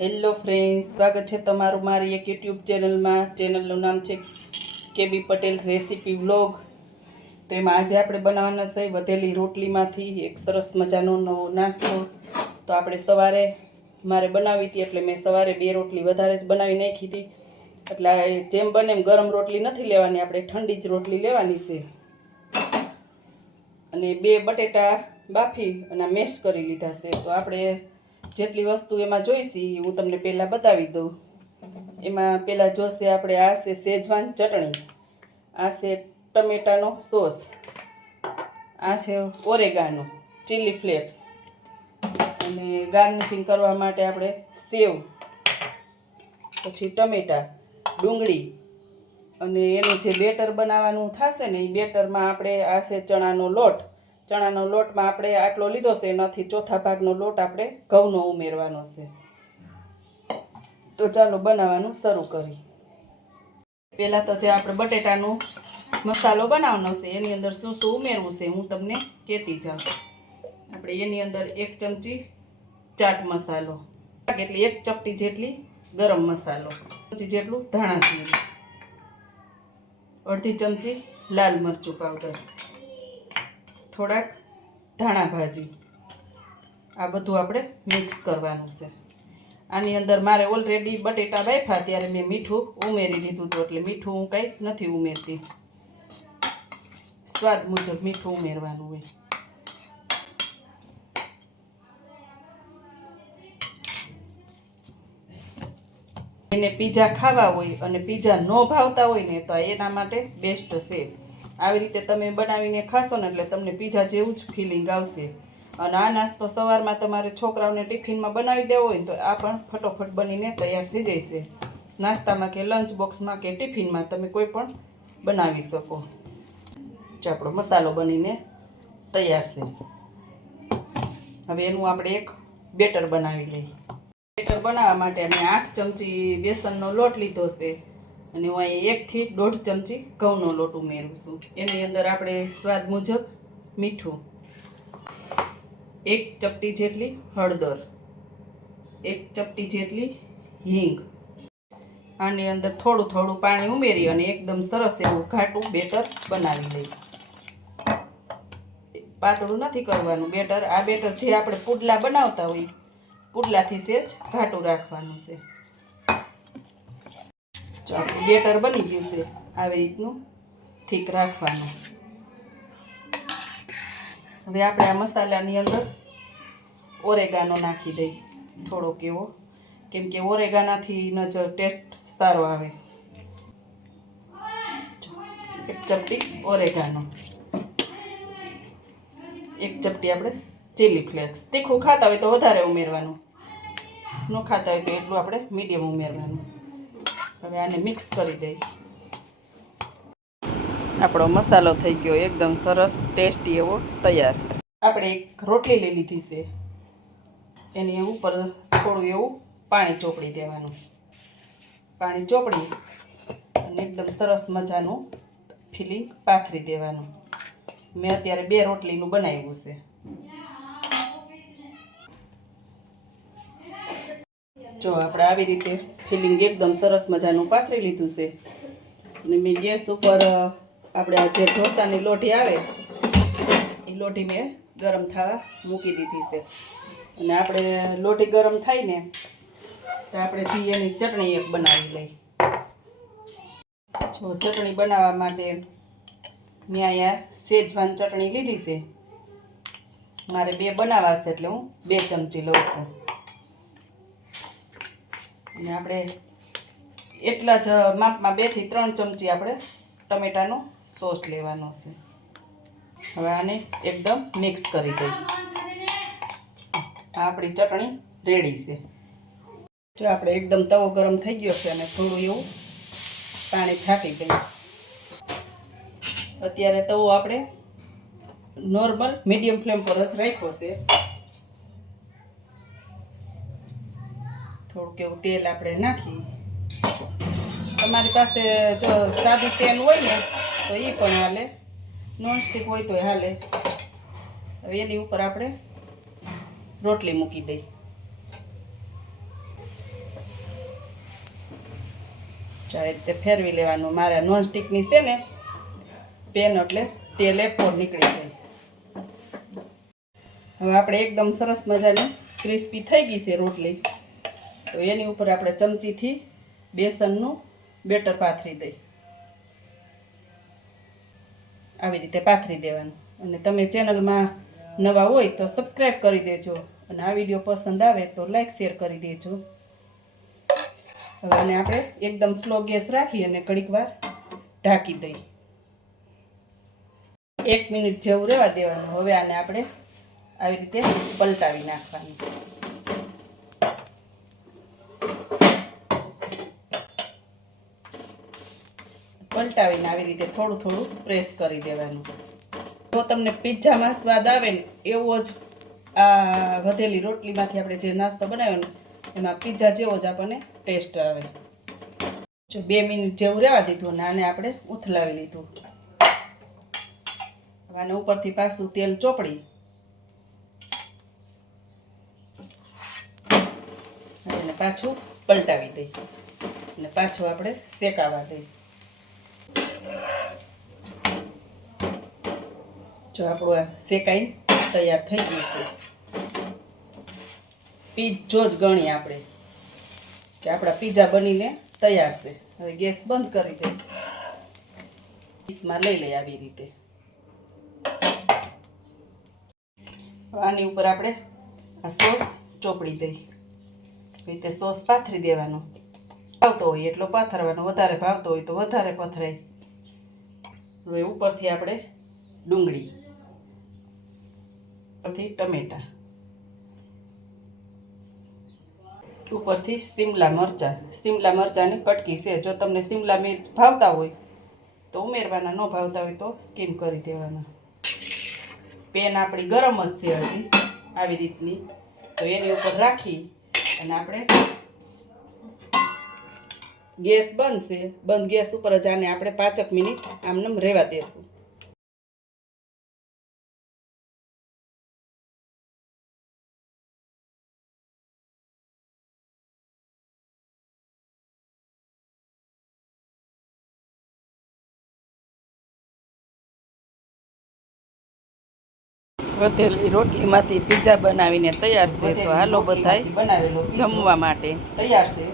Hello friends સ્વાગત છે તમારું મારી એક યુટ્યુબ ચેનલમાં ચેનલનું નામ છે કેબી પટેલ રેસીપી વ્લોગ. તો એમાં આજે આપણે બનાવવાના છે વધેલી રોટલીમાંથી એક સરસ મજાનો નવો નાસ્તો. તો આપણે સવારે મારે બનાવી હતી એટલે મેં સવારે બે રોટલી વધારે જ બનાવી નાખી હતી. એટલે જેમ બને એમ ગરમ રોટલી નથી લેવાની, આપણે ઠંડી જ રોટલી લેવાની છે. અને બે બટેટા બાફી અને મેશ કરી લીધા છે. તો આપણે જેટલી વસ્તુ એમાં જોઈશે હું તમને પહેલાં બતાવી દઉં. એમાં પહેલાં જોશે આપણે આ છે શેજવાન ચટણી. આ છે ટમેટાનો સોસ. આ છે ઓરેગાનો ચીલી ફ્લેક્સ અને ગાર્નિશિંગ કરવા માટે આપણે સેવ, પછી ટમેટા, ડુંગળી, અને એનું જે બેટર બનાવવાનું થશે ને એ બેટરમાં આપણે આ છે ચણાનો લોટ ચણાનો લોટમાં આપણે આટલો લીધો છે, એનાથી ચોથા ભાગનો લોટ આપણે ઘઉંનો ઉમેરવાનો છે. તો ચાલો બનાવવાનું શરૂ કરી પહેલાં તો જે આપણે બટેટાનો મસાલો બનાવવાનો છે, એની અંદર શું શું ઉમેરવું છે, હું તમને કહેતી જાઉં. આપણે એની અંદર એક ચમચી ચાટ મસાલો, એટલે એક ચપટી જેટલી ગરમ મસાલો, ચમચી જેટલું ધાણા જીરું, અડધી ચમચી લાલ મરચું પાવડર થોડાક ધાણા ભાજી. આ બધું આપણે મિક્સ કરવાનું છે. આની અંદર મારે ઓલરેડી બટેટા બાફ્યા ત્યારે મેં મીઠું ઉમેરી દીધું હતું, એટલે મીઠું હું કંઈ નથી ઉમેરતી. સ્વાદ મુજબ મીઠું ઉમેરવાનું હોય. એને પીઝા ખાવા હોય અને પીઝા ન ભાવતા હોય ને તો એના માટે બેસ્ટ છે. આવી રીતે તમે બનાવીને ખાશો ને એટલે તમને પીઝા જેવું જ ફિલિંગ આવશે. અને આ નાસ્તો સવારમાં તમારે છોકરાઓને ટિફિનમાં બનાવી દેવો હોય તો આ પણ ફટોફટ બનીને તૈયાર થઈ જશે. નાસ્તામાં કે લંચ બોક્સમાં કે ટિફિનમાં તમે કોઈ પણ બનાવી શકો. જે આપણો મસાલો બનીને તૈયાર છે. હવે એનું આપણે એક બેટર બનાવી લઈએ. બેટર બનાવવા માટે અમે આઠ ચમચી બેસનનો લોટ લીધો છે. અને હું અહીં એકથી દોઢ ચમચી ઘઉંનો લોટ ઉમેરું છું. એની અંદર આપણે સ્વાદ મુજબ મીઠું, એક ચપટી જેટલી હળદર, એક ચપટી જેટલી હિંગ, આની અંદર થોડું થોડું પાણી ઉમેરી અને એકદમ સરસ એવું ઘાટું બેટર બનાવી લઈ પાતળું નથી કરવાનું બેટર. આ બેટર જે આપણે પુડલા બનાવતા હોય, પુડલાથી સેજ ઘાટું રાખવાનું છે. જો આપણું બેટર બની ગયું છે આવી રીતનું થીક રાખવાનું. હવે આપણે આ મસાલાની અંદર ઓરેગાનો નાખી દઈ થોડોક એવો, કેમ કે ઓરેગાનાથી નજર ટેસ્ટ સારો આવે. એક ચપટી ઓરેગાનો. એક ચપટી આપણે ચીલી ફ્લેક્સ તીખું ખાતા હોય તો વધારે ઉમેરવાનું. ન ખાતા હોય તો એટલું આપણે મીડિયમ ઉમેરવાનું. હવે આને મિક્સ કરી દઈ આપણો મસાલો થઈ ગયો એકદમ સરસ, ટેસ્ટી એવો તૈયાર. આપણે એક રોટલી લઈ લીધી છે. એની ઉપર થોડું એવું પાણી ચોપડી દેવાનું. પાણી ચોપડી અને એકદમ સરસ મજાનું ફિલિંગ પાથરી દેવાનું. મેં અત્યારે બે રોટલીનું બનાવ્યું છે. જો આપણે આવી રીતે ફિલિંગ એકદમ સરસ મજાનું પાથરી લીધું છે. અને મેં ગેસ ઉપર આપણે આ જે ઢોસાની લોઢી આવે, એ લોઢી મેં ગરમ થવા મૂકી દીધી છે. અને આપણે લોઢી ગરમ થાય ને તો આપણે જીયાની ચટણી એક બનાવી લઈ જો ચટણી બનાવવા માટે મેં અહીંયા સેજવાન ચટણી લીધી છે. મારે બે બનાવવા છે એટલે હું બે ચમચી લઉં છું. અને આપણે એટલા જ માપમાં બેથી ત્રણ ચમચી આપણે ટમેટાનો સોસ લેવાનો છે. હવે આને એકદમ મિક્સ કરી દઈ આપણી ચટણી રેડી છે. જો આપણે એકદમ તવો ગરમ થઈ ગયો છે અને થોડું એવું પાણી છાંટી દઈએ. અત્યારે તવો આપણે નોર્મલ મીડિયમ ફ્લેમ પર જ રાખ્યો છે. થોડુંક એવું તેલ આપણે નાખી. તમારી પાસે જો સાદું તેલ હોય ને, તો એ પણ હાલે. નોનસ્ટિક હોય તોય હાલે. હવે એની ઉપર આપણે રોટલી મૂકી દઈ. ચાલ એ રીતે ફેરવી લેવાનું. મારા નોનસ્ટિકની છે ને, પેન એટલે તેલ એ ફોર નીકળી જાય. હવે આપણે એકદમ સરસ મજાની ક્રિસ્પી થઈ ગઈ છે રોટલી. તો એની ઉપર આપણે ચમચીથી બેસનનું બેટર પાથરી દઈ. આવી રીતે પાથરી દેવાનું. અને તમે ચેનલમાં નવા હોય તો સબસ્ક્રાઈબ કરી દેજો. અને આ વીડિયો પસંદ આવે તો લાઈક, શેર કરી દેજો. હવે આને આપણે એકદમ સ્લો ગેસ રાખી અને ઘડીક વાર ઢાંકી દઈ. એક મિનિટ જેવું રહેવા દેવાનું. હવે આને આપણે આવી રીતે પલટાવી નાખવાનું. પલટાવીને આવી રીતે થોડું થોડું પ્રેસ કરી દેવાનું. જો તમને પિઝામાં સ્વાદ આવે ને, એવો જ આ વધેલી રોટલીમાંથી આપણે જે નાસ્તો બનાવ્યો ને, એમાં પિઝા જેવો જ આપણને ટેસ્ટ આવે. જો બે મિનિટ જેવું રહેવા દીધું ને આને આપણે ઉથલાવી લીધું. આને ઉપરથી પાછું તેલ ચોપડી. અને પાછું પલટાવી દઈએ. અને પાછું આપણે શેકાવા દઈ જો આપણું આ શેકાઈ તૈયાર થઈ ગયું છે. પીઝો જ ગણીએ આપણે, કે આપણા પીઝા બનીને તૈયાર છે. હવે ગેસ બંધ કરી દે. ડીશમાં લઈ લઈએ આવી રીતે. આની ઉપર આપણે આ સોસ ચોપડી દઈ રીતે સોસ પાથરી દેવાનો. ભાવતો હોય એટલો પાથરવાનો, વધારે ભાવતો હોય તો વધારે પથરાય. હવે ઉપરથી આપણે ડુંગળી. ઉપરથી ટમેટા. ઉપરથી શિમલા મરચાં. સિમલા મરચાંની કટકી છે. જો તમને સિમલા મિર્ચ ભાવતા હોય, તો ઉમેરવાના, ન ભાવતા હોય તો સ્કીમ કરી દેવાના. પેન આપણી ગરમ જ છે હજી, આવી રીતની. તો એની ઉપર રાખી અને આપણે ગેસ બંધ છે. બંધ ગેસ ઉપર જ આને આપણે પાંચક મિનિટ આમનેમ રહેવા દેશું. વધેલી રોટલીમાંથી પીઝા બનાવીને તૈયાર છે. તો હાલો બધાય બનાવેલો જમવા માટે. તૈયાર છે.